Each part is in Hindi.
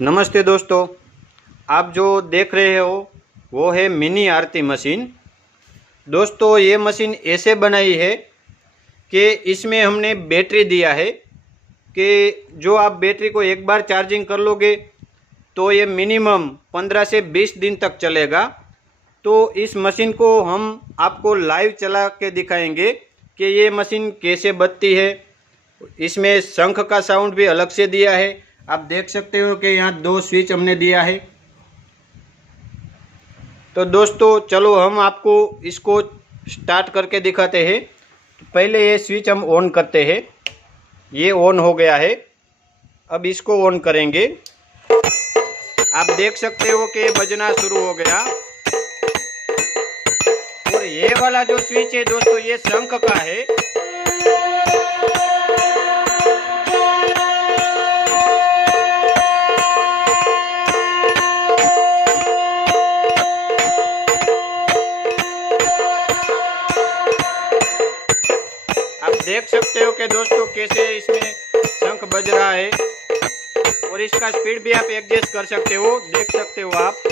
नमस्ते दोस्तों, आप जो देख रहे हो वो है मिनी आरती मशीन। दोस्तों ये मशीन ऐसे बनाई है कि इसमें हमने बैटरी दिया है कि जो आप बैटरी को एक बार चार्जिंग कर लोगे तो ये मिनिमम 15 से 20 दिन तक चलेगा। तो इस मशीन को हम आपको लाइव चला के दिखाएंगे कि ये मशीन कैसे बजती है। इसमें शंख का साउंड भी अलग से दिया है। आप देख सकते हो कि यहाँ 2 स्विच हमने दिया है। तो दोस्तों चलो हम आपको इसको स्टार्ट करके दिखाते हैं। पहले ये स्विच हम ऑन करते हैं। ये ऑन हो गया है। अब इसको ऑन करेंगे। आप देख सकते हो कि बजना शुरू हो गया। और ये वाला जो स्विच है दोस्तों ये शंख का है। देख सकते हो कि दोस्तों कैसे इसमें शंख बज रहा है। और इसका स्पीड भी आप एडजस्ट कर सकते हो, देख सकते हो आप।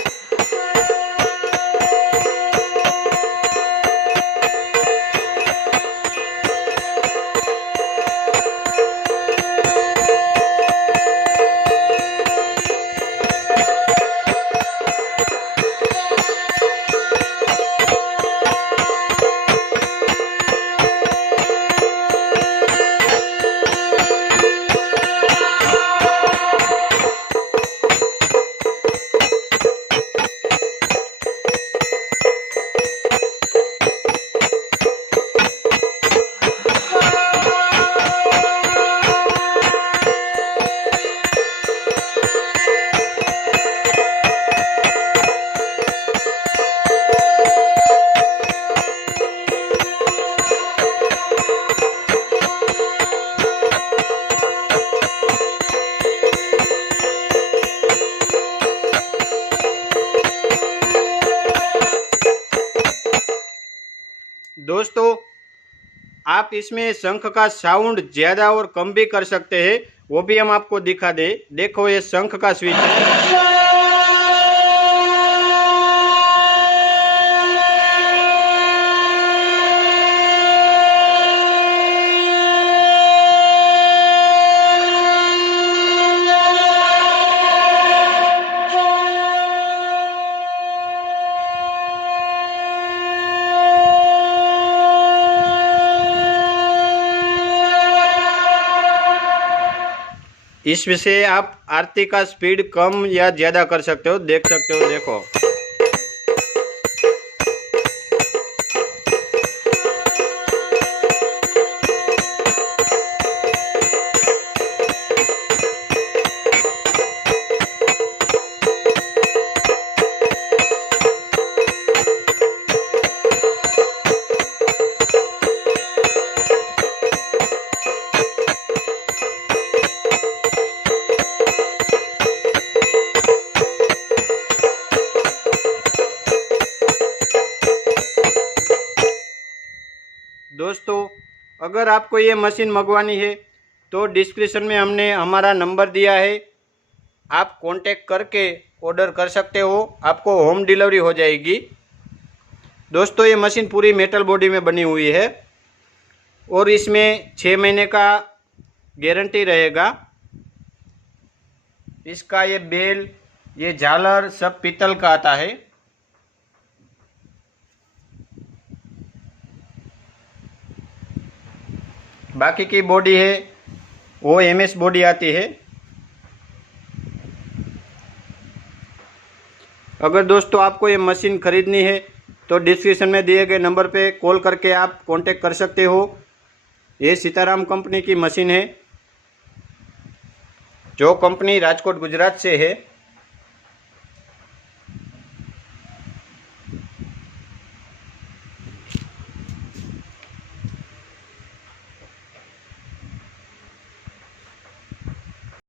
दोस्तों आप इसमें शंख का साउंड ज़्यादा और कम भी कर सकते हैं, वो भी हम आपको दिखा दे। देखो ये शंख का स्विच है। इसमें से आप आरती का स्पीड कम या ज़्यादा कर सकते हो, देख सकते हो। देखो दोस्तों अगर आपको ये मशीन मंगवानी है तो डिस्क्रिप्शन में हमने हमारा नंबर दिया है। आप कांटेक्ट करके ऑर्डर कर सकते हो, आपको होम डिलीवरी हो जाएगी। दोस्तों ये मशीन पूरी मेटल बॉडी में बनी हुई है और इसमें 6 महीने का गारंटी रहेगा। इसका ये बेल, ये झालर सब पीतल का आता है। बाकी की बॉडी है वो एमएस बॉडी आती है। अगर दोस्तों आपको ये मशीन ख़रीदनी है तो डिस्क्रिप्शन में दिए गए नंबर पे कॉल करके आप कांटेक्ट कर सकते हो। ये सीताराम कंपनी की मशीन है, जो कंपनी राजकोट गुजरात से है।